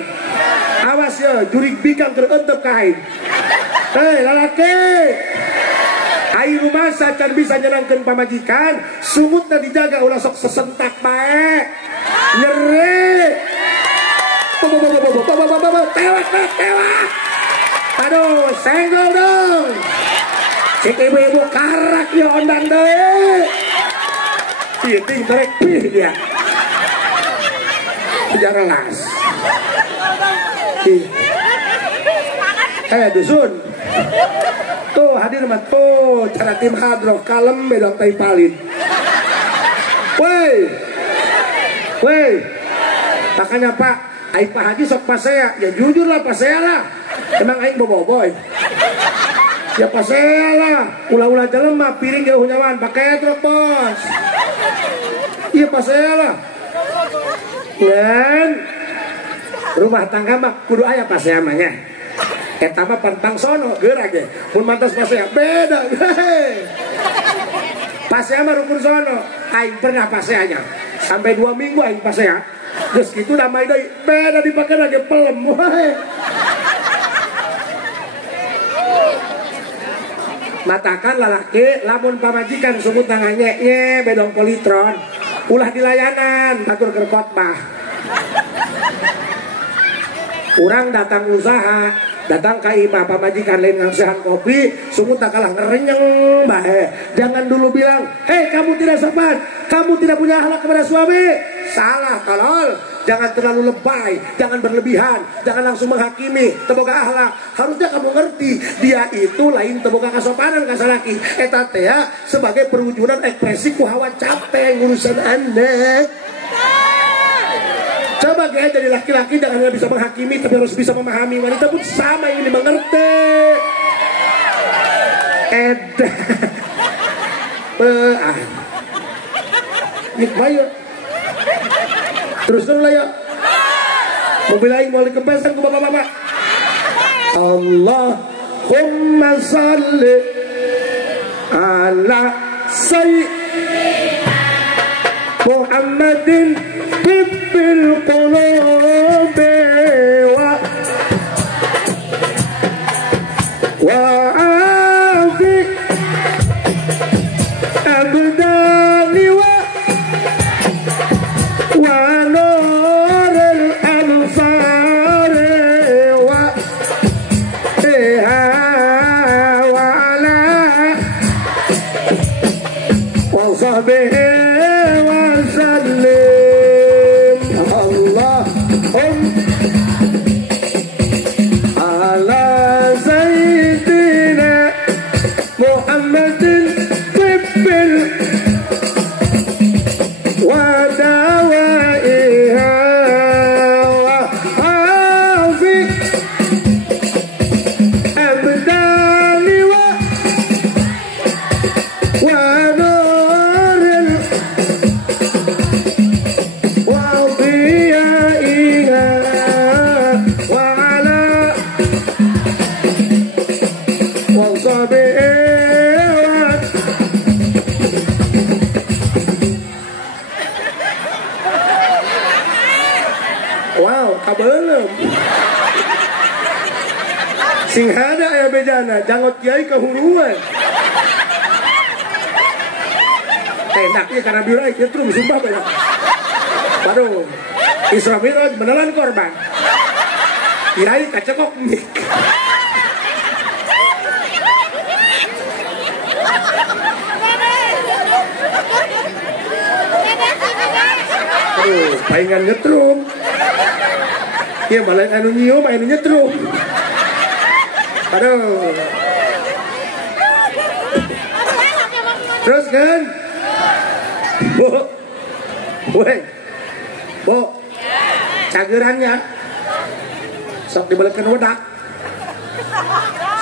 awas ya jurig bikang keur eunteup ka aing. Hei lalaki aing rumasa can bisa nyenangkeun pamajikan sumutna dijaga ulah sok sesentak bae nyeri. Tewak. Aduh, senggol dong. Cik ibu-ibu karak ya ondang deh. Iya, ting tarik pih dia. Sejarah las. Dusun. Tuh hadir mah tuh cara tim hadroh kalem bedong tai palin. Woi. Makanya Pak aing Pak Haji sok pasea, ya jujur lah pasea lah. Emang aing boboiboy. Ya pasea lah. Ulah-ulah jelema piring jauh nyaman pakai truk bos. Iya pasea lah. Dan rumah tangga mah kudu aya pasea mah nya. Eta mah pantang sono geura ge. Mun mantos pasea beda. Pasea mah rukun sono. Aing pernah paseanya. Sampai 2 minggu aing pasea. Geus kitu damai deui beda dipake lagi pelem wae. Matakan lalaki lamun pamajikan sumut tangannya bedong politron ulah dilayanan atur keur khotbah. Orang datang usaha, datang ke imah pamajikan lain ngasihan kopi, sungguh tak kalah ngerenyeng bahe. Jangan dulu bilang, hei kamu tidak sopan, kamu tidak punya akhlak kepada suami. Salah tolol. Jangan terlalu lebay, jangan berlebihan, jangan langsung menghakimi. Teboga akhlak, harusnya kamu ngerti, dia itu lain teboga kasopanan kasalaki. Eta teh sebagai perwujudan ekspresi kuhawa capek ngurusan anak. Coba kayak jadi laki-laki jangan hanya bisa menghakimi tapi harus bisa memahami. Wanita pun sama ini mengerti. Nikmaya. Teruskan lah ya. Mobil lain boleh kempesan ke bapak-bapak. Allahumma salli ala sayyidina Muhammadin tibbil qulubi wa afi abdali wa nuril ansari wa ala wa sahbihi sing hada ya bejana jangot kiai kehuruan enaknya karena birai nyetrum sumpah banyak baru Isra Miraj beneran korban kiai kacekok mik aduh palingan nyetrum iya malah anu nyium anu nyetrum. Aduh. Terus kan? Bu, cagerannya sok dibalikin wedak.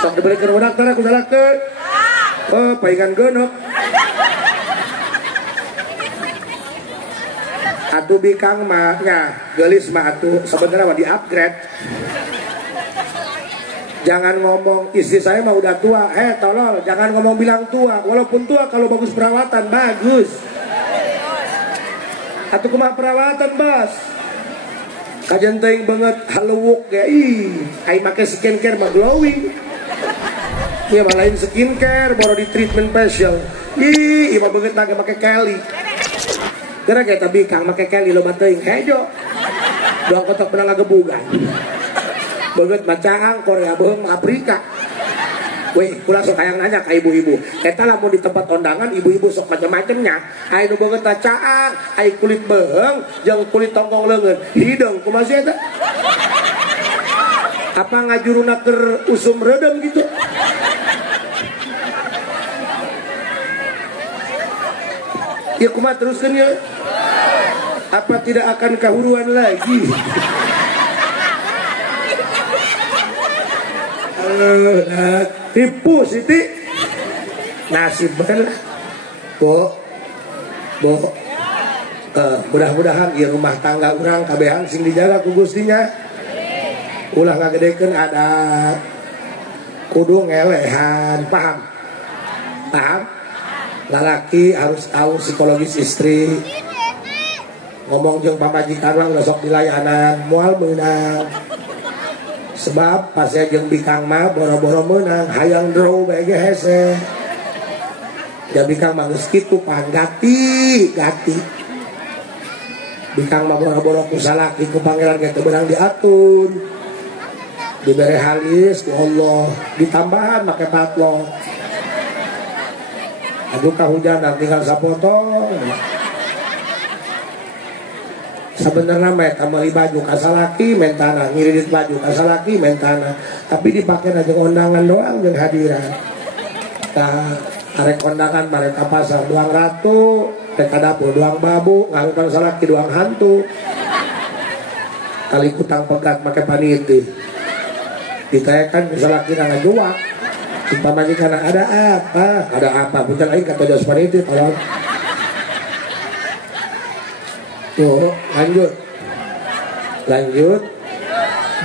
Sok dibalikin wedak tara aku salake. Oh, paingan genep. Atuh bikang mah nya, geulis mah atuh sebenarnya mah di-upgrade. Jangan ngomong istri saya mah udah tua, tolol, jangan ngomong bilang tua. Walaupun tua kalau bagus perawatan bagus. Atuh kumaha perawatan bos? Kajian teuing banget halewuk ge ai make skincare mah glowing. Ieu mah lain skincare, baru di treatment facial. Ieu mah beungeut make Kelly. Gara kayak tapi kang make Kelly lo teuing hejo. Doang kotok pernah ngagebugan. Banget bacaan Korea bohong Afrika. Weh, kula sok hayang nanya ka ibu-ibu. Eta lamun di tempat kondangan ibu-ibu sok macam-macamnya. Ai nu banget bacaan, ai kulit beheung jeung kulit tongkong leungeun. Hideung kumaha sih eta? Apa ngajuruna keur usum redem gitu? Ya kumaha teruskeun ya? Apa tidak akan kahuruan lagi? Tipu Siti nasib lah bo mudah-mudahan ya rumah tangga orang kabehan sing dijaga ku Gustinya ulah ngagedekeun ada kudu ngelehan paham lalaki harus tahu psikologis istri ngomong jeung pamajikan urang sok dilayanan moal meunang. Sebab pas saya jeung bikang mah boro-boro meunang hayang draw bae ge hese. Ya bikang mah geus kitu panggati. Bikang mah boro-boro ku salaki ku pangeran ge teu beunang diatur. diberi halis ku Allah, ditambahan pakai patlok. Aduh kahujanan tinggal sapotong. Sebenarnya mereka beli baju kasalaki mentana, ngirit baju kasalaki mentana, tapi dipakai aja undangan doang dan hadiran. Nah, arek kondangan mereka pasar doang ratu, mereka dapur doang babu, ngarutan salaki doang hantu. Kali kutang pegat pakai paniti. Ditayakan salaki nang jual. Umpamanya karena ada apa? Bukan lain kata jos paniti tolong. Tuh, lanjut.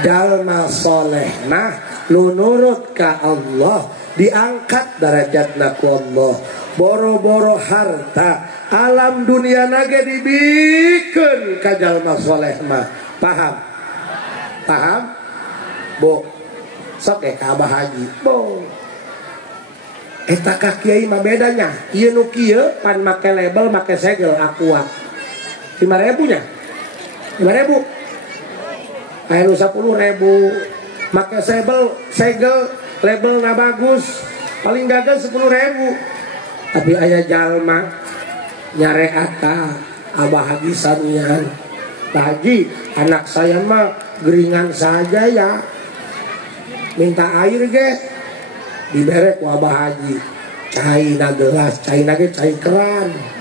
Jalma soleh mah lu nurut ka Allah, diangkat derajatna ku Allah. Boro-boro harta alam dunia nage dibikeun ka jalma soleh mah. Paham? Bo. Sok ka Abah Haji. Bo. Eta ka kiai mah bedanya. Ieu nu kieu pan make label make segel Aqua. 5.000 nya 5.000 ayo 10.000 make segel label na bagus paling gagal 10.000 tapi aya jalma nyareata Abah Haji sanian Pak Haji anak saya mah geringan saja ya minta air ge dibere ku Abah Haji cai na gelas cai na ge cai keran.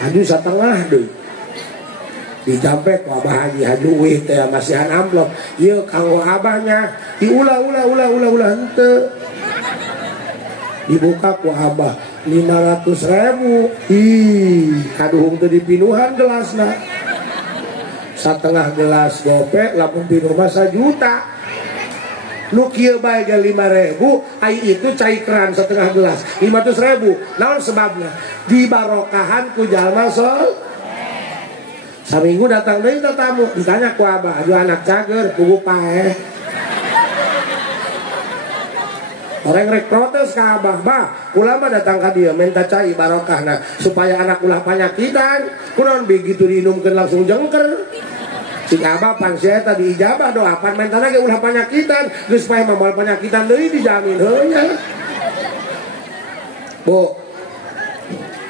Aduh setengah deh dijampe ku Abah Haji haduh teh masihan amplop ieu kanggo abahnya diulah henteu dibuka ku Abah 500.000 kaduhung teu dipinuhan gelasna setengah gelas gope lamun pinuh mah 1 juta nu kieu bae ge 5.000 ai itu cai keran setengah gelas 500.000 naon sebabnya dibarokahan ku jalma sol. Saminggu datang deui tamu ditanya ku Abah aduh anak cager pugu paeh orang rek protes ka Abah bah ulama datang ka dieu minta cai barokahna supaya anak ulah panyakitan kunaon begitu diinumkeun langsung jengker. Cing Abah pan sia eta diijabah doa pan mentana ge ulah panyakitan geus pae mamal panyakitan deui dijamin heunya. Bo.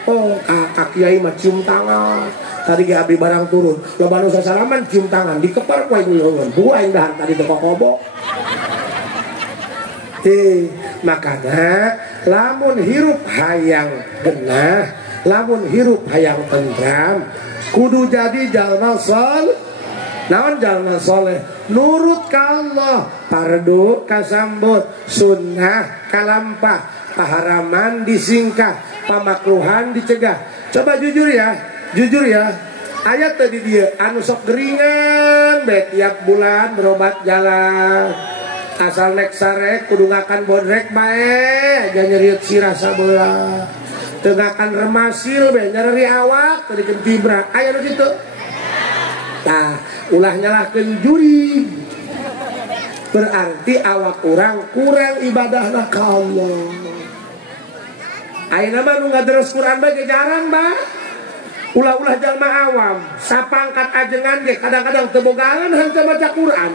Oh, kak kiai mah cium tangan. Tadi ge abdi barang turun. Loba nu sasalaman cium tangan dikepar ku aing leungeun. Bu aing dahan tadi teu kokobok. Makanya lamun hirup hayang genah, lamun hirup hayang tentram, kudu jadi jalma soleh. Naon jalma soleh? Nurut ka Allah, fardu kasambut, sunnah kalampah, paharaman disingkah, pamakruhan dicegah. Coba jujur ya. Ayat tadi dia anu sok geringan be tiap bulan berobat jalan. Asal nek sarek kudu ngakan bodrek bae, aja nyeriut sirah sabelah. Teu ngakan remasil be nyeri awak tadi kentibra. Aya nu kitu. Tah, ulah nyalahkeun juri. Berarti awak kurang ibadahna ka Allah. Ayeuna mah nu ngaderes Quran bae jarang, Mbak. Ulah-ulah jalma awam, sapangkat ajengan ge kadang-kadang teu bogaan hanca baca Quran.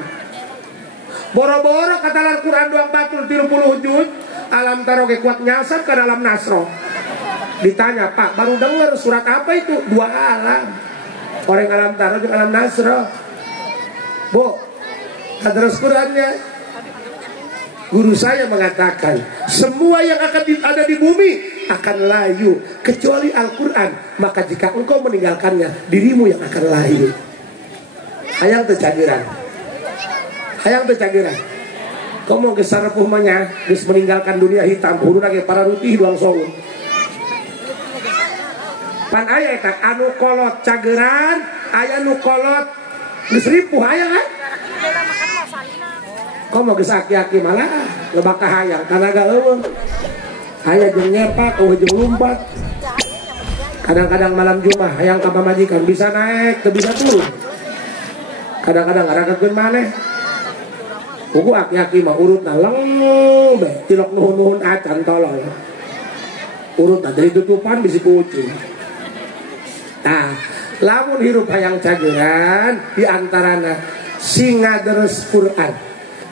Boro-boro katalan Quran doang batul 30 juz, alam taro ge kuat nyasar ke dalam nasro. Ditanya, "Pak, baru dengar surat apa itu?" 2 alam. Orang alam taro jeung alam nasro. Bu, kaderes Qurannya. Guru saya mengatakan, semua yang akan ada di bumi akan layu kecuali Al-Quran. Maka jika engkau meninggalkannya, dirimu yang akan layu. Hayang tercagiran. Kau mau gesar pumanya, geus meninggalkan dunia hitam, kudu lagi para rutih doang soun. Pan aya eta anu kolot cageran, aya nu kolot geus ripuh aya kan? Kau mau geus aki-aki malah lebak ka hayang tanaga eueuh. Aya jeung nyepak, jeung lumpat. Kadang-kadang malam Jumat hayang ka pamajikan bisa naik, teu bisa turun. Kadang-kadang ngarakeun maneh. Kuku aki-aki mah urutna leng be, cilok nuhun-nuhun acan tolol. Urutna dari tutupan bisi kucing. Nah, lamun hirup hayang cageran di antarana singa deres Quran.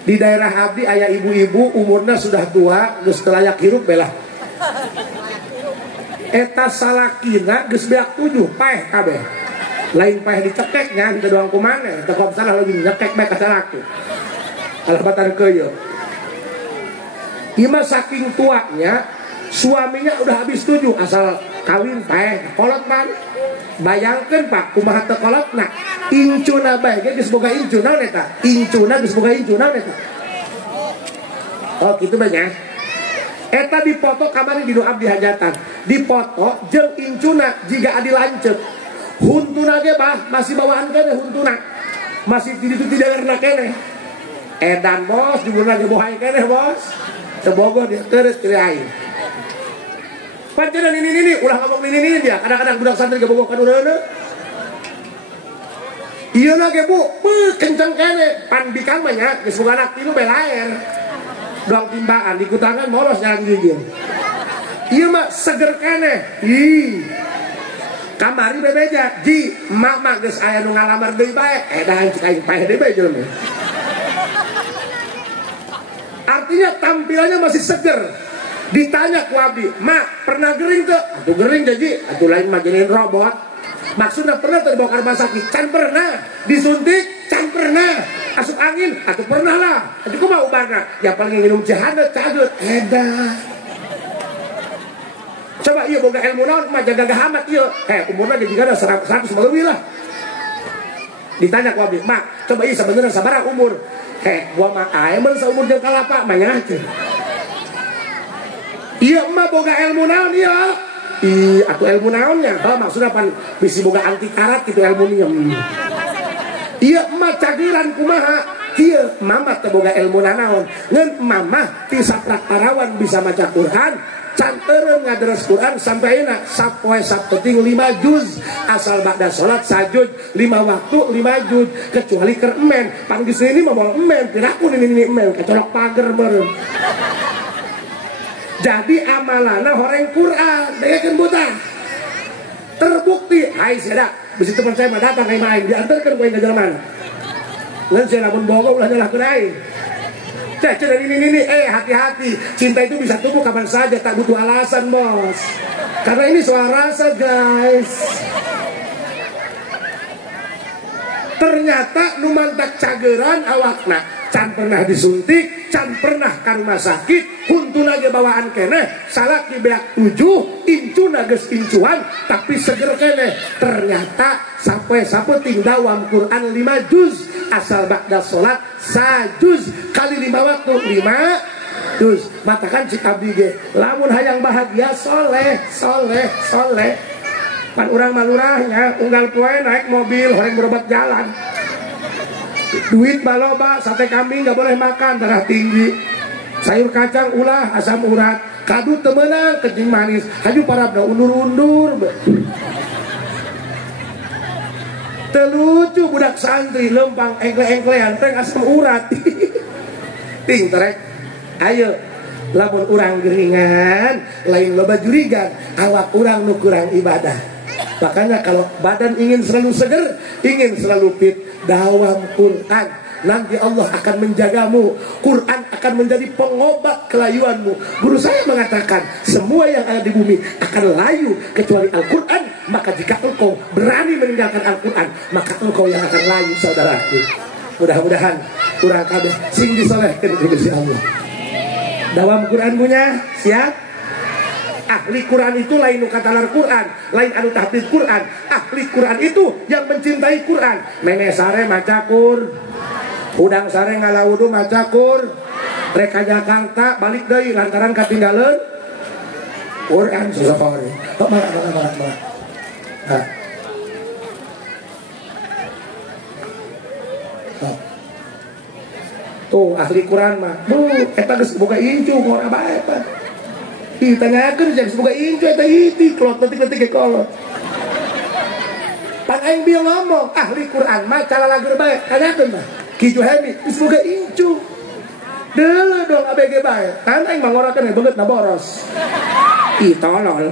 Di daerah abdi aya ibu-ibu umurnya sudah tua geus teu layak hirup belah. Eta salakina geus beak 7 paeh kabeh. Lain paeh dicekek nya teu doang kumaneh, teu kop salah lagi nyekek bae ka salaki. Alabatan keuyeuk. Ima saking tuanya suaminya udah habis 7 asal kawin paeh kolot man. Bayangkeun Pak kumaha teu kolotna. Incuna bae ge geus boga incu naon eta? Incuna geus boga incu naon eta? Oh kitu bae nya. Eta dipoto kamari di doa abdi hajatan. Dipoto jeung incuna jiga adi lanceuk. Huntuna ge bah masih bawaan keneh huntuna. Masih di ditu tideurna keneh. Edan bos jumurna ge bohay keneh bos. Teu bogo dia teureus teu aing. Panceuna ini ulah ngomong ini dia. Kadang-kadang budak santri ge bogo ka dureuna. Ieu na ge Bu, kenceng keneh. Pan bikang mah nya geus boga anak 3 bae laer. Doang timbaan di kutangan molos jalan gigil. Ieu mah seger keneh. Ih. Kamari bebeja, ji, mak geus aya nu ngalamar deui bae. Edan cek aing paeh deui bae jelema. Artinya tampilannya masih seger. Ditanya ku abdi, "Mak, pernah gering teu?" "Atuh gering jadi, atuh lain mah jadiin robot." Maksudnya pernah teu dibawa ka rumah sakit? Can pernah. Disuntik? Can pernah. Asup angin? Atuh pernah lah. Atuh kumaha ubarna? Ya paling minum jahanam cageut. Edan. Coba ieu boga ilmu naon mah jaga gahamat ieu. Umurna ge jigana 100 lebih lah. Ditanya ku abdi, "Mak, coba ieu sabenerna sabaraha umur?" Gua mah aya mun saumur jeung kalapa mah nya. Ieu mah boga ilmu naon ieu? Atuh ilmu naonnya? Maksudnya pan bisi boga anti karat gitu ilmu nya. Ieu mah cagiran kumaha? Ieu mama teu boga ilmu naon. Ngeun mama ti saprak parawan bisa maca Quran. Can eureun ngaderes Quran sampai ayeuna sapoe sapeting 5 juz asal ba'da salat sajud 5 waktu 5 juz kecuali keur emen panggis ini mah moal emen piraku ini emen kecolok pager meureun. Jadi amalana horeng Quran dengekeun buta. Terbukti hai sia da bisi teman saya mah datang ka imah aing diantarkeun ku aing ka jelema. Ngan sia lamun boga ulah nyalahkeun aing. Cenah ini hati-hati. Cinta itu bisa tumbuh kapan saja, tak butuh alasan bos. Karena ini soal rasa guys. Ternyata numantak cageran awakna can pernah disuntik, can pernah ka rumah sakit, huntuna ge bawaan keneh, salaki beak 7, incuna geus incuan, tapi seger keneh. Ternyata sampai sapeting dawam Quran 5 juz asal ba'da salat sajuz kali 5 waktu 5 juz. Matakan cik abdi ge lamun hayang bahagia soleh. Pan urang malurahnya unggal poe naik mobil horeng berobat jalan. Duit baloba, sate kambing gak boleh makan, darah tinggi. Sayur kacang ulah asam urat, kadu teu meunang kencing manis. Haju parabna undur-undur. Teu lucu budak santri lempang engkle-engklean teh asam urat. Ting terek. Ayo lamun urang geringan, lain loba jurigan, awak urang nu kurang ibadah. Makanya kalau badan ingin selalu seger, ingin selalu fit, dawam Quran. Nanti Allah akan menjagamu. Quran akan menjadi pengobat kelayuanmu. Guru saya mengatakan, semua yang ada di bumi akan layu kecuali Al-Quran. Maka jika engkau berani meninggalkan Al-Quran, maka engkau yang akan layu, saudaraku. Mudah-mudahan kurang kabeh sing disolehkeun ku Gusti Allah. Dawam Quran punya, siap? Ahli Quran itu lain nu katalar Quran, lain anu tahfidz Quran. Ahli Quran itu yang mencintai Quran. Mene sare maca Qur, udang sare ngalawudu maca Qur, reka Jakarta balik deui lantaran katinggalan Quran sesakore. Tuh ahli Quran mah, eta geus boga incu ngora bae pa. Ditanyakeun jeung boga incu eta hiti klot detik-detik kolot. Pan aing bieu ngomong ahli Quran mah calalager bae, tanyakeun mah. Kitu hemi geus boga incu. Deuleu dong abg bae. Kan aing mah ngorakeun beungeut na boros. Ih tolol.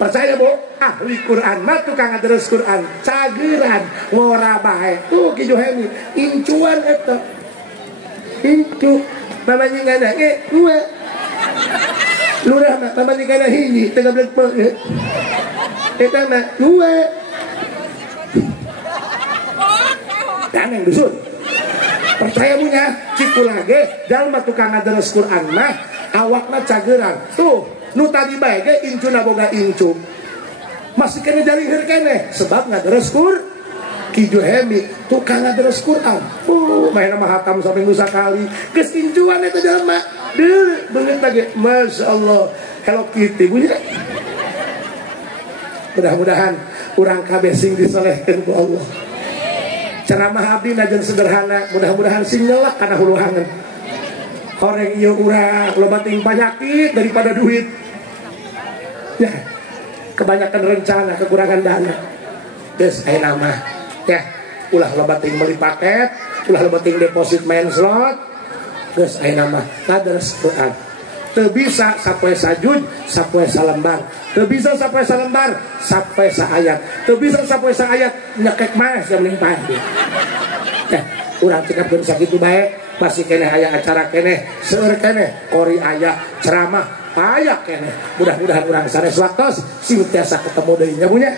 Percaya Bu, ahli Quran mah tukang ngaderes Quran cageran ngora bae tuh Ki Johemi incuan eta incu mamanya ngana dua lurah mah mamanya ngana hiji tengah belet pe eta mah dua dan yang dusun percaya punya cikulage dalma tukang ngaderes Quran mah awakna cageran tuh nu tadi bae ge incuna boga incu masih kena jalihir kene sebab ngaderes Ki Johemi tukang ngaderes Quran main nama hatam sampai nusa kali geus incuan eta jalma deuh beungeut lagi Masya Allah kalau kitu punya mudah-mudahan urang kabeh sing disolehkeun ku Allah ceramah abdi najan sederhana mudah-mudahan sing nyelak kana huluhangan horeng ieu urang loba ting penyakit daripada duit ya kebanyakan rencana kekurangan dana geus aya nama ya ulah loba ting meuli paket ulah loba ting deposit main slot geus aya nama ngaderes Quran teu bisa sapoe sajud sapoe salembar teu bisa sapoe salembar sapoe saayat teu bisa sapoe saayat nyekek mah yang limpah ya urang cenah sakitu bae masih kene aya acara kene seueur kene kori aya ceramah aya kene mudah-mudahan urang sanes waktos sing tiasa ketemu deui nya punya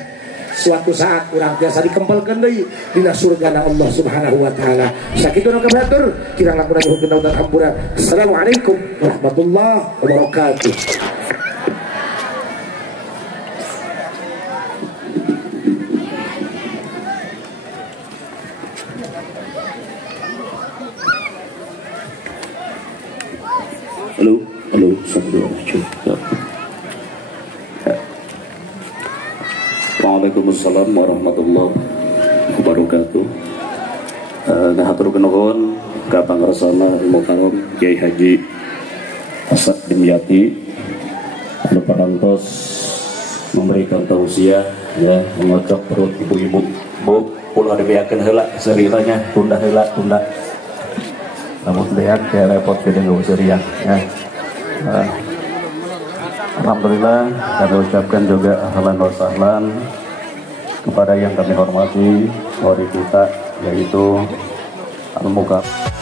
suatu saat urang tiasa dikempelkeun deui dina surgana Allah Subhanahu wa taala sakitu nu kabatur kirang lamun nyuhun dautan hampura assalamualaikum warahmatullahi wabarakatuh. Halo, Waalaikumsalam warahmatullahi wabarakatuh. Ngahaturkeun nuhun ka pangarsana Ilmu Karom Kiai Haji Asad Dimyati anu parantos memberikan tausiah ya mengocok perut ibu-ibu. Bu, ulah dibeakeun heula serilanya tunda heula tunda. Namun lihat kayak repot jadi nggak usah riak ya. Alhamdulillah kami ucapkan juga ahlan wa sahlan kepada yang kami hormati wali kita yaitu Al-Mukarram.